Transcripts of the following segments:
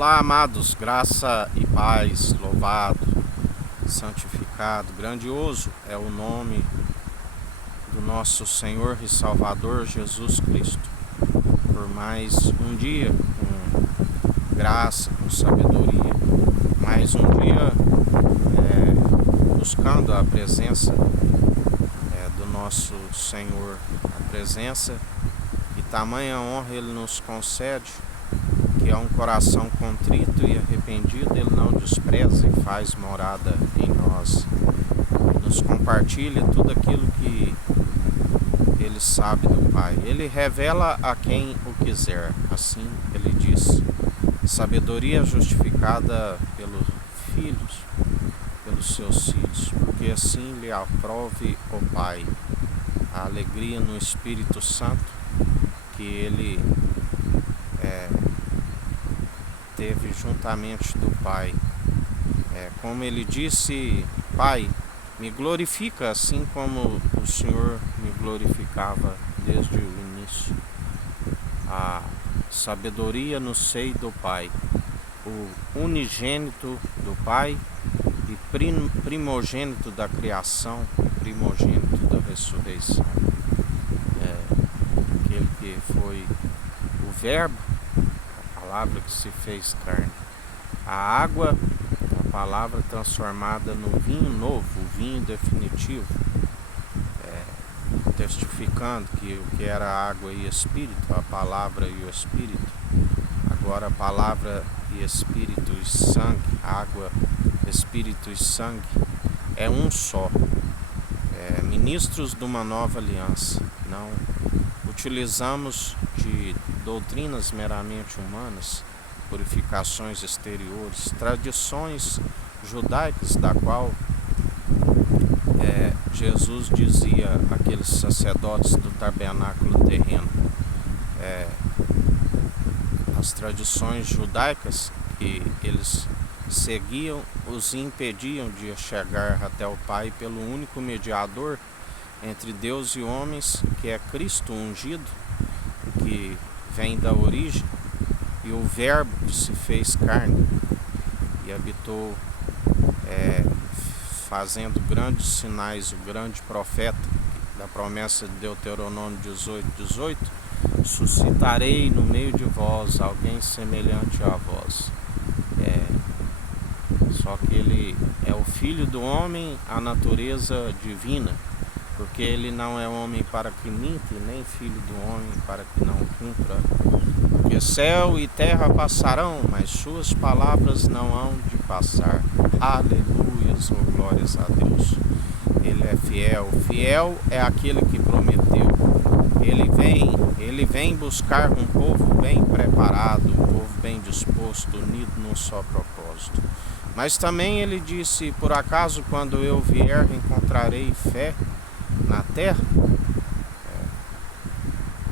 Olá, amados, graça e paz, louvado, santificado, grandioso é o nome do nosso Senhor e Salvador Jesus Cristo, por mais um dia com graça, com sabedoria, mais um dia buscando a presença do nosso Senhor, a presença e tamanha honra Ele nos concede, que é um coração contrito e arrependido, Ele não despreza e faz morada em nós. Nos compartilha tudo aquilo que Ele sabe do Pai. Ele revela a quem o quiser, assim Ele diz. Sabedoria justificada pelos filhos, pelos seus filhos, porque assim lhe aprove o Pai. A alegria no Espírito Santo que Ele teve juntamente do Pai. Como ele disse: Pai, me glorifica assim como o Senhor me glorificava desde o início. A sabedoria no seio do Pai, o unigênito do Pai e primogênito da criação, primogênito da ressurreição. Aquele que foi o Verbo, palavra que se fez carne, a água, a palavra transformada no vinho novo, o vinho definitivo, testificando que o que era água e espírito, a palavra e o espírito, agora a palavra e espírito e sangue, água, espírito e sangue, é um só, ministros de uma nova aliança. Não utilizamos de doutrinas meramente humanas, purificações exteriores, tradições judaicas, da qual Jesus dizia àqueles sacerdotes do tabernáculo terreno, as tradições judaicas que eles seguiam os impediam de chegar até o Pai pelo único mediador entre Deus e homens, que é Cristo ungido, que vem da origem, e o Verbo que se fez carne e habitou, fazendo grandes sinais, o grande profeta da promessa de Deuteronômio 18:18, suscitarei no meio de vós alguém semelhante a vós. Só que ele é o Filho do homem, a natureza divina, porque ele não é homem para que minta, nem filho do homem para que não cumpra. Porque céu e terra passarão, mas suas palavras não hão de passar. Aleluias, oh, glórias a Deus. Ele é fiel. Fiel é aquele que prometeu. Ele vem buscar um povo bem preparado, um povo bem disposto, unido num só propósito. Mas também ele disse: por acaso quando eu vier encontrarei fé na terra?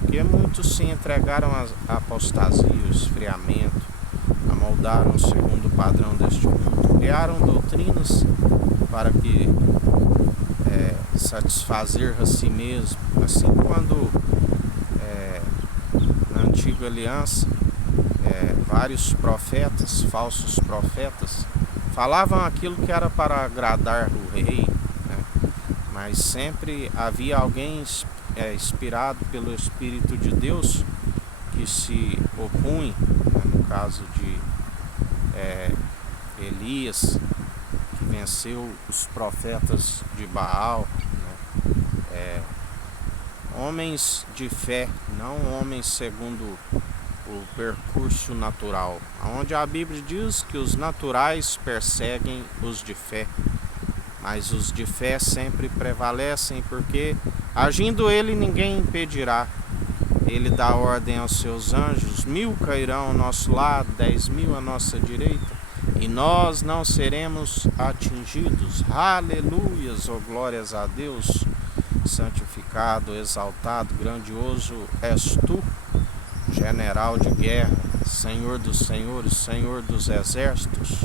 Porque muitos se entregaram à apostasia, ao esfriamento, amoldaram segundo o padrão deste mundo, criaram doutrinas para que satisfazer a si mesmo. Assim, quando na antiga aliança vários profetas, falsos profetas, falavam aquilo que era para agradar o rei, mas sempre havia alguém inspirado pelo Espírito de Deus que se opunha, no caso de Elias, que venceu os profetas de Baal, homens de fé, não homens segundo o percurso natural, onde a Bíblia diz que os naturais perseguem os de fé, mas os de fé sempre prevalecem, porque agindo ele ninguém impedirá. Ele dá ordem aos seus anjos, 1000 cairão ao nosso lado, 10.000 à nossa direita, e nós não seremos atingidos. Aleluias, oh, glórias a Deus. Santificado, exaltado, grandioso és tu, general de guerra, Senhor dos senhores, Senhor dos exércitos.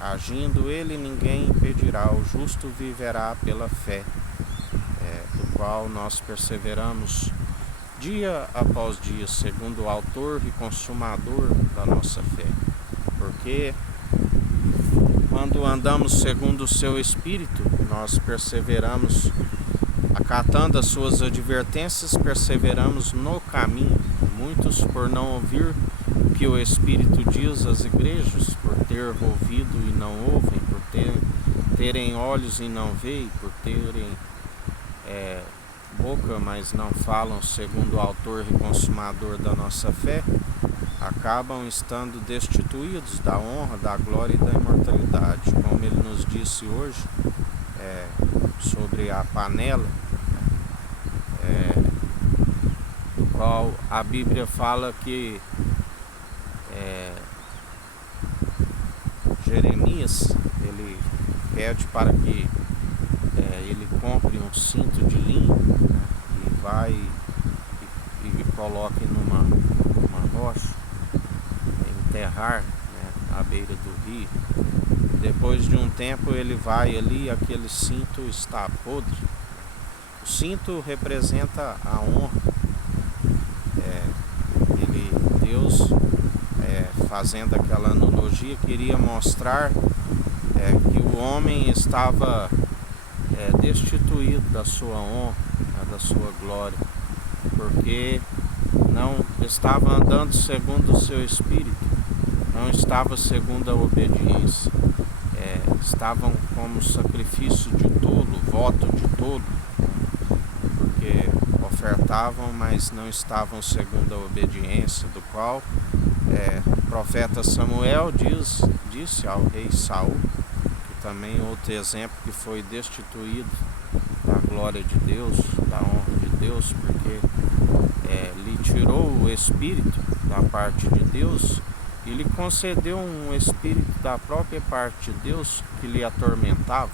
Agindo ele ninguém impedirá, o justo viverá pela fé, do qual nós perseveramos dia após dia, segundo o autor e consumador da nossa fé. Porque quando andamos segundo o seu Espírito, nós perseveramos, acatando as suas advertências, perseveramos no caminho. Muitos, por não ouvir o que o Espírito diz às igrejas, por ter ouvido e não ouvem, por terem olhos e não veem, por terem boca, mas não falam, segundo o autor e consumador da nossa fé, acabam estando destituídos da honra, da glória e da imortalidade. Como ele nos disse hoje, sobre a panela, do qual a Bíblia fala que Jeremias, ele pede para que ele compre um cinto de linho, né, e vai e coloque numa rocha, enterrar, né, à beira do rio. Depois de um tempo ele vai ali, aquele cinto está podre. O cinto representa a honra. Deus, fazendo aquela analogia, queria mostrar que o homem estava destituído da sua honra, da sua glória, porque não estava andando segundo o seu espírito, não estava segundo a obediência, estavam como sacrifício de tolo, voto de tolo, porque ofertavam, mas não estavam segundo a obediência, do qual o profeta Samuel disse ao rei Saul, que também outro exemplo que foi destituído da glória de Deus, da honra de Deus, porque lhe tirou o espírito da parte de Deus e lhe concedeu um espírito da própria parte de Deus que lhe atormentava,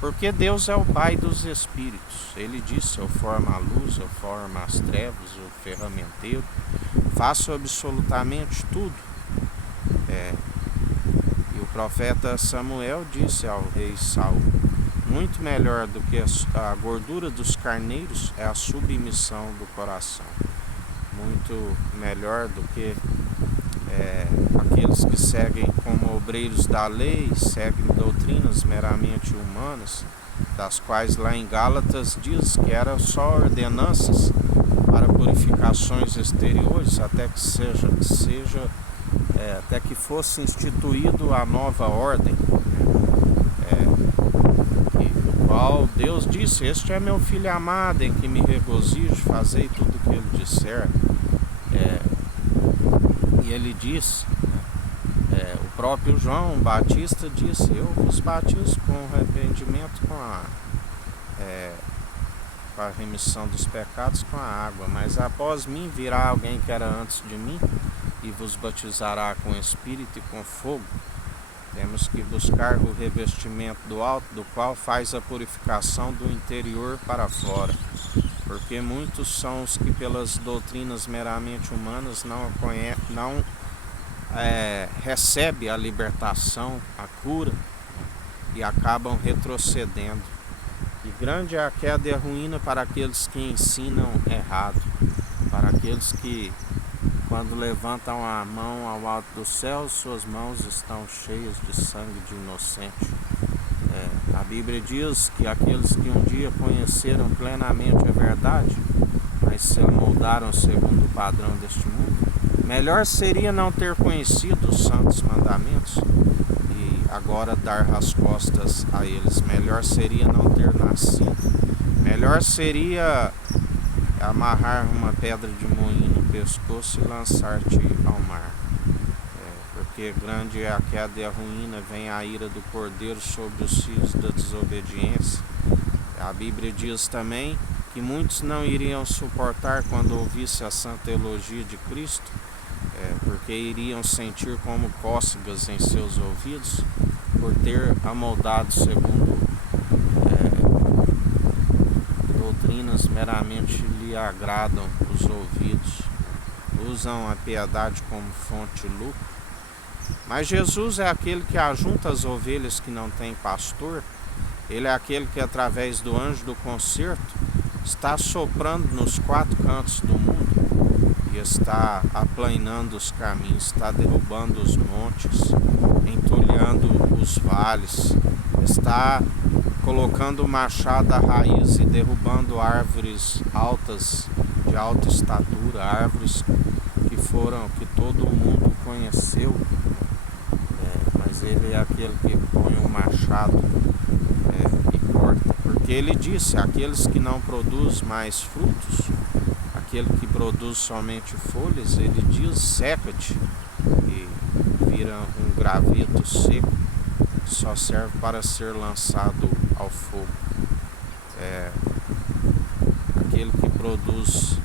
porque Deus é o Pai dos espíritos. Ele disse: eu formo a luz, eu formo as trevas, o ferramenteiro, faço absolutamente tudo. E o profeta Samuel disse ao rei Saul: muito melhor do que a gordura dos carneiros é a submissão do coração. Muito melhor do que aqueles que seguem como obreiros da lei, seguem doutrinas meramente humanas, das quais lá em Gálatas diz que eram só ordenanças para purificações exteriores, até que fosse instituído a nova ordem, do qual Deus disse: este é meu filho amado, em que me regozijo, fazei tudo o que ele disser. E ele disse, o próprio João Batista disse: eu vos batizo com arrependimento com a remissão dos pecados com a água, mas após mim virá alguém que era antes de mim e vos batizará com espírito e com fogo. Temos que buscar o revestimento do alto, do qual faz a purificação do interior para fora, porque muitos são os que pelas doutrinas meramente humanas não recebem a libertação, a cura, e acabam retrocedendo. E grande é a queda e a ruína para aqueles que ensinam errado, para aqueles que, quando levantam a mão ao alto do céu, suas mãos estão cheias de sangue de inocente. A Bíblia diz que aqueles que um dia conheceram plenamente a verdade, mas se amoldaram segundo o padrão deste mundo, melhor seria não ter conhecido os santos mandamentos e agora dar as costas a eles. Melhor seria não ter nascido. Melhor seria amarrar uma pedra de moinho no pescoço e lançar-te ao mar. Porque grande é a queda e a ruína, vem a ira do Cordeiro sobre os filhos da desobediência. A Bíblia diz também que muitos não iriam suportar quando ouvisse a santa elogia de Cristo, porque iriam sentir como cócegas em seus ouvidos, por ter amoldado segundo doutrinas meramente lhe agradam os ouvidos, usam a piedade como fonte de lucro. Mas Jesus é aquele que ajunta as ovelhas que não têm pastor. Ele é aquele que, através do anjo do concerto, está soprando nos quatro cantos do mundo e está aplanando os caminhos, está derrubando os montes, entulhando os vales, está colocando o machado à raiz e derrubando árvores altas, de alta estatura, árvores que todo mundo conheceu, mas ele é aquele que põe o machado e corta, porque ele disse: aqueles que não produzem mais frutos, aquele que produz somente folhas, ele diz: seca-te, e vira um graveto seco, só serve para ser lançado ao fogo. Aquele que produz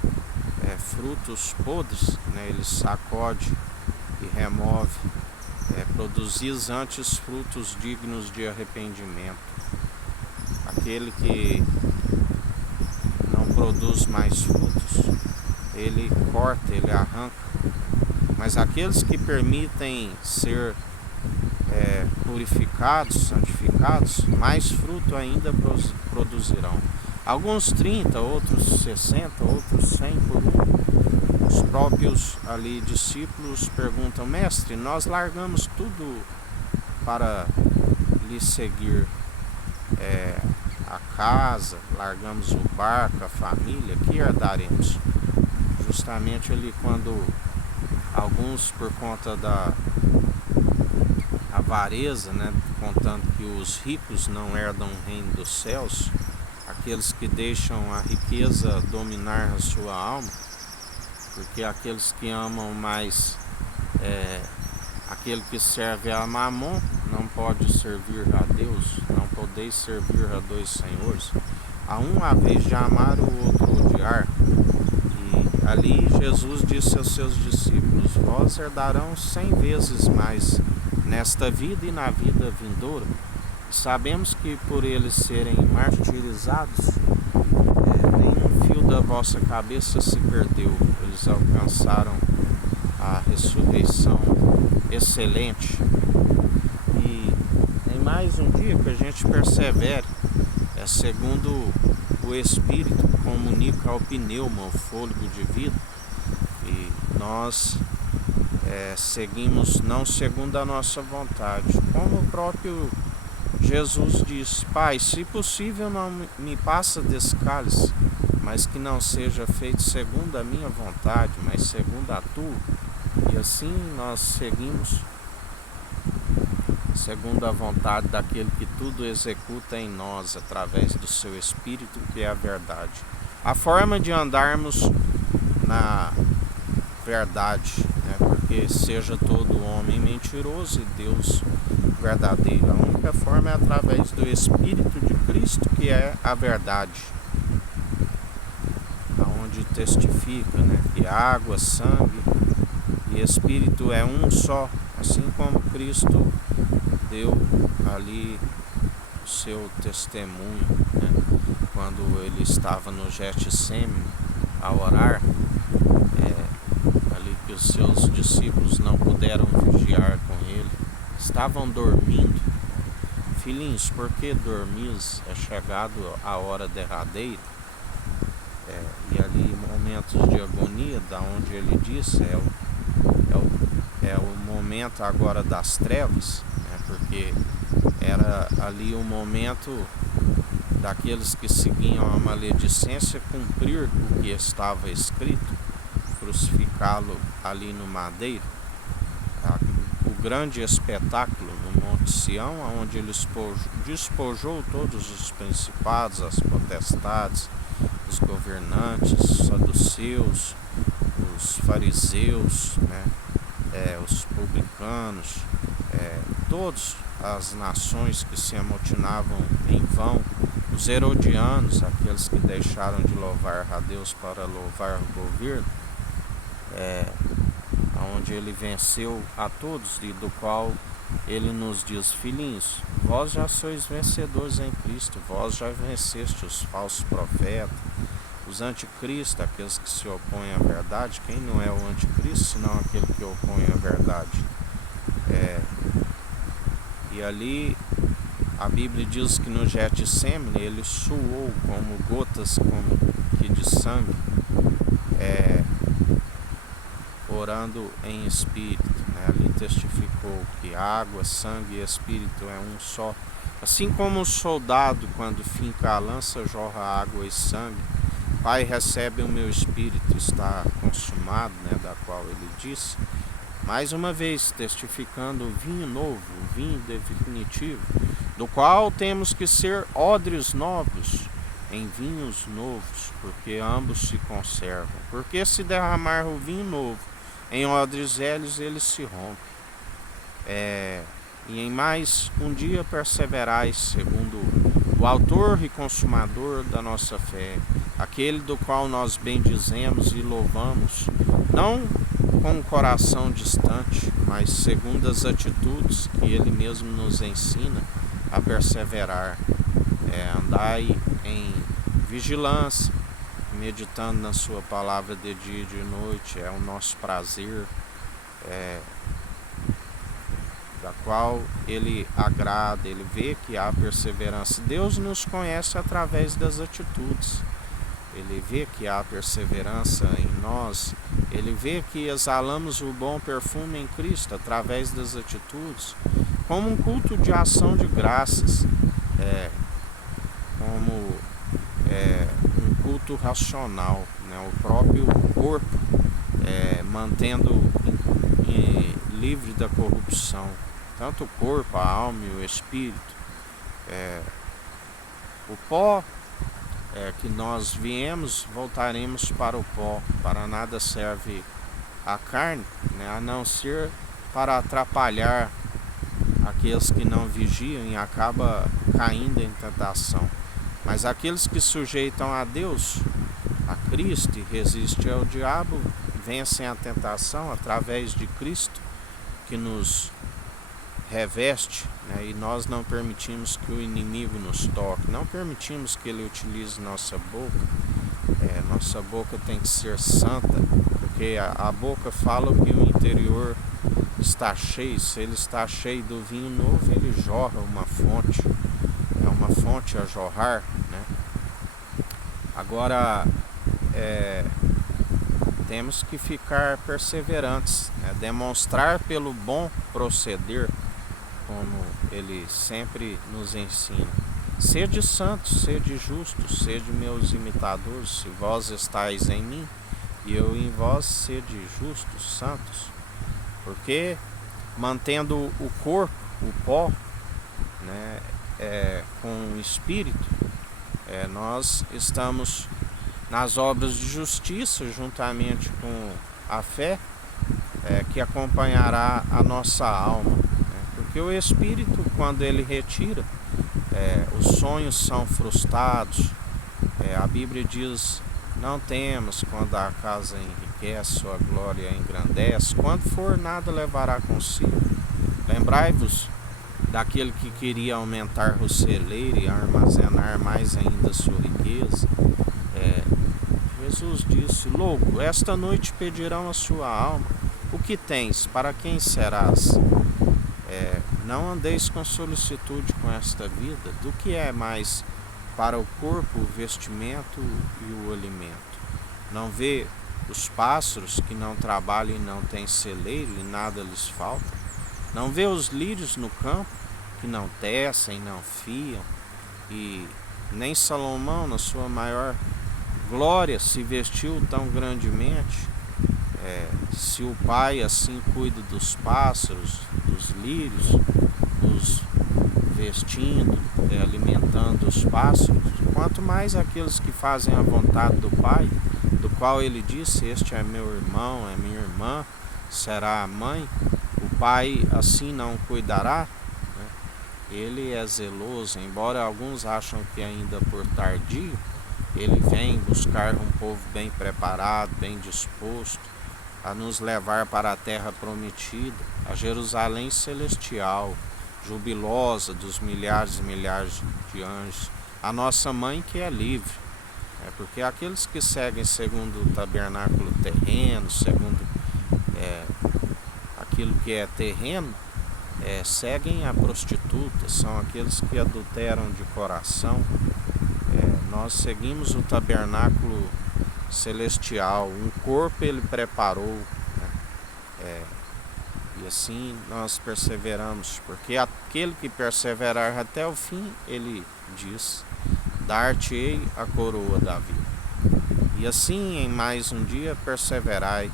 frutos podres, né, ele sacode e remove. Produzis antes frutos dignos de arrependimento. Aquele que não produz mais frutos, ele corta, ele arranca. Mas aqueles que permitem ser purificados, santificados, mais fruto ainda produzirão. Alguns 30, outros 60, outros 100 por um. Os próprios ali discípulos perguntam: mestre, nós largamos tudo para lhe seguir, a casa, largamos o barco, a família, que herdaremos? Justamente ali quando alguns, por conta da avareza, né, contando que os ricos não herdam o reino dos céus, aqueles que deixam a riqueza dominar a sua alma, porque aqueles que amam mais aquele que serve a Mamon não pode servir a Deus, não podeis servir a dois senhores. A um a vez de amar, o outro odiar. E ali Jesus disse aos seus discípulos: vós herdarão 100 vezes mais nesta vida e na vida vindoura. Sabemos que por eles serem martirizados, nenhum fio da vossa cabeça se perdeu. Eles alcançaram a ressurreição excelente. E em mais um dia que a gente persevere, segundo o Espírito comunica ao pneuma, o fôlego de vida, e nós seguimos não segundo a nossa vontade, como o próprio Jesus disse: Pai, se possível não me passa desse cálice, mas que não seja feito segundo a minha vontade, mas segundo a tua. E assim nós seguimos segundo a vontade daquele que tudo executa em nós através do seu Espírito, que é a verdade. A forma de andarmos na verdade, né? Porque seja todo homem mentiroso e Deus verdadeiro. A única forma é através do Espírito de Cristo, que é a verdade, onde testifica, né, que água, sangue e Espírito é um só, assim como Cristo deu ali o seu testemunho, né, quando ele estava no Getsêmani a orar, ali que os seus discípulos não puderam vigiar com ele, estavam dormindo. Filhinhos, por que dormis? É chegado a hora derradeira. E ali momentos de agonia, da onde ele disse, é o momento agora das trevas, né, porque era ali o momento daqueles que seguiam a maledicência cumprir o que estava escrito, crucificá-lo ali no madeiro. O grande espetáculo no Monte Sião, onde ele despojou todos os principados, as potestades, os governantes, os saduceus, os fariseus, né, os publicanos, todas as nações que se amotinavam em vão, os herodianos, aqueles que deixaram de louvar a Deus para louvar o governo, onde ele venceu a todos, e do qual ele nos diz: filhinhos, vós já sois vencedores em Cristo, vós já venceste os falsos profetas, os anticristos, aqueles que se opõem à verdade. Quem não é o anticristo, senão aquele que opõe à verdade? E ali A Bíblia diz que no Getsêmani ele suou como gotas como que de sangue, orando em espírito, né? Ali testificou que água, sangue e espírito é um só. Assim como o soldado, quando finca a lança, jorra água e sangue. Pai, recebe o meu espírito, está consumado, né? Da qual ele disse. Mais uma vez, testificando o vinho novo, o vinho definitivo, do qual temos que ser odres novos em vinhos novos, porque ambos se conservam. Porque se derramar o vinho novo em odres velhos, ele se rompe. E em mais um dia perseverais, segundo o autor e consumador da nossa fé, aquele do qual nós bendizemos e louvamos, não com um coração distante, mas segundo as atitudes que ele mesmo nos ensina a perseverar. Andai em vigilância, meditando na sua palavra de dia e de noite, é o nosso prazer, da qual ele agrada, ele vê que há perseverança. Deus nos conhece através das atitudes. Ele vê que há perseverança em nós, ele vê que exalamos o bom perfume em Cristo através das atitudes, como um culto de ação de graças, como um culto racional, né? O próprio corpo mantendo livre da corrupção, tanto o corpo, a alma e o espírito. O pó que nós viemos, voltaremos para o pó. Para nada serve a carne, né, a não ser para atrapalhar aqueles que não vigiam e acaba caindo em tentação. Mas aqueles que sujeitam a Deus, a Cristo, e resistem ao diabo, vencem a tentação através de Cristo, que nos reveste, né? E nós não permitimos que o inimigo nos toque, não permitimos que ele utilize nossa boca. Nossa boca tem que ser santa, porque a boca fala que o interior está cheio. Se ele está cheio do vinho novo, ele jorra uma fonte, é uma fonte a jorrar, né? Agora temos que ficar perseverantes, né? Demonstrar pelo bom proceder, como ele sempre nos ensina. Sede santos, sede justos, sede meus imitadores, se vós estáis em mim e eu em vós, sede justos, santos. Porque mantendo o corpo, o pó, né, com o espírito, nós estamos nas obras de justiça, juntamente com a fé que acompanhará a nossa alma. Porque o espírito, quando ele retira, os sonhos são frustrados. A Bíblia diz: não temas quando a casa enriquece, sua glória engrandece. Quando for, nada levará consigo. Lembrai-vos daquele que queria aumentar o celeiro e armazenar mais ainda sua riqueza. Jesus disse: louco, esta noite pedirão a sua alma. O que tens? Para quem serás? Não andeis com solicitude com esta vida, do que é mais para o corpo o vestimento e o alimento. Não vê os pássaros que não trabalham e não têm celeiro e nada lhes falta? Não vê os lírios no campo que não tecem, não fiam? E nem Salomão, na sua maior glória, se vestiu tão grandemente? Se o Pai assim cuida dos pássaros, dos lírios, os vestindo, alimentando os pássaros, quanto mais aqueles que fazem a vontade do Pai, do qual ele disse: este é meu irmão, é minha irmã, será a mãe. O Pai assim não cuidará, né? Ele é zeloso, embora alguns acham que ainda por tardio, ele vem buscar um povo bem preparado, bem disposto a nos levar para a terra prometida, a Jerusalém celestial, jubilosa dos milhares e milhares de anjos, a nossa mãe que é livre. Porque aqueles que seguem segundo o tabernáculo terreno, segundo aquilo que é terreno, seguem a prostituta, são aqueles que adulteram de coração. Nós seguimos o tabernáculo celestial, um corpo ele preparou, né? E assim nós perseveramos, porque aquele que perseverar até o fim, ele diz, dar-te-ei a coroa da vida. E assim em mais um dia perseverai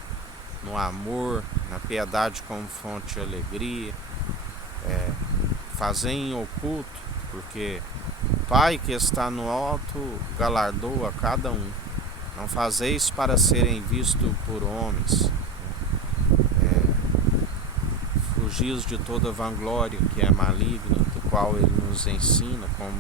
no amor, na piedade como fonte de alegria, fazei em oculto, porque o Pai que está no alto galardoa a cada um. Não fazeis para serem vistos por homens. Fugis de toda vanglória que é maligna, do qual ele nos ensina como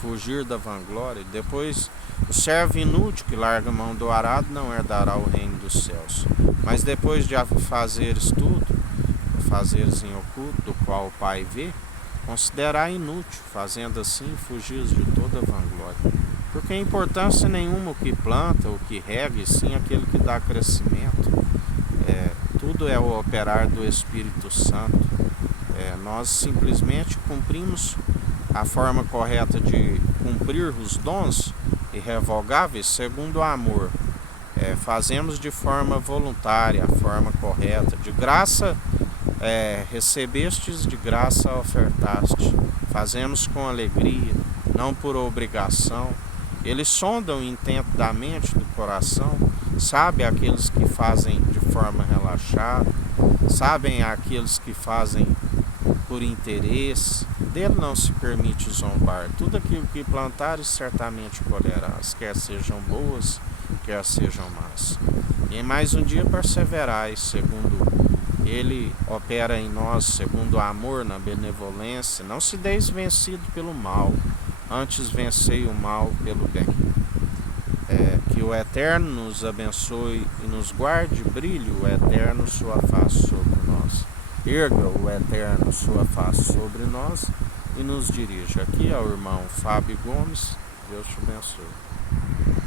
fugir da vanglória. Depois, o servo inútil que larga a mão do arado não herdará o reino dos céus. Mas depois de fazeres tudo, fazeres em oculto, do qual o Pai vê, considerar inútil, fazendo assim fugir de toda vanglória. Porque a importância nenhuma o que planta, o que rega, e sim aquele que dá crescimento. Tudo é o operar do Espírito Santo. Nós simplesmente cumprimos a forma correta de cumprir os dons irrevogáveis segundo o amor. Fazemos de forma voluntária, a forma correta. De graça recebestes, de graça ofertaste. Fazemos com alegria, não por obrigação. Eles sondam o intento da mente, do coração, sabem aqueles que fazem de forma relaxada, sabem aqueles que fazem por interesse. Dele não se permite zombar. Tudo aquilo que plantares certamente colherás, quer sejam boas, quer sejam más. E em mais um dia perseverais, segundo ele opera em nós, segundo o amor na benevolência. Não se deis vencido pelo mal, antes vencei o mal pelo bem. Que o Eterno nos abençoe e nos guarde, brilhe o Eterno sua face sobre nós. Erga o Eterno sua face sobre nós e nos dirija. Aqui é o irmão Fábio Gomes. Deus te abençoe.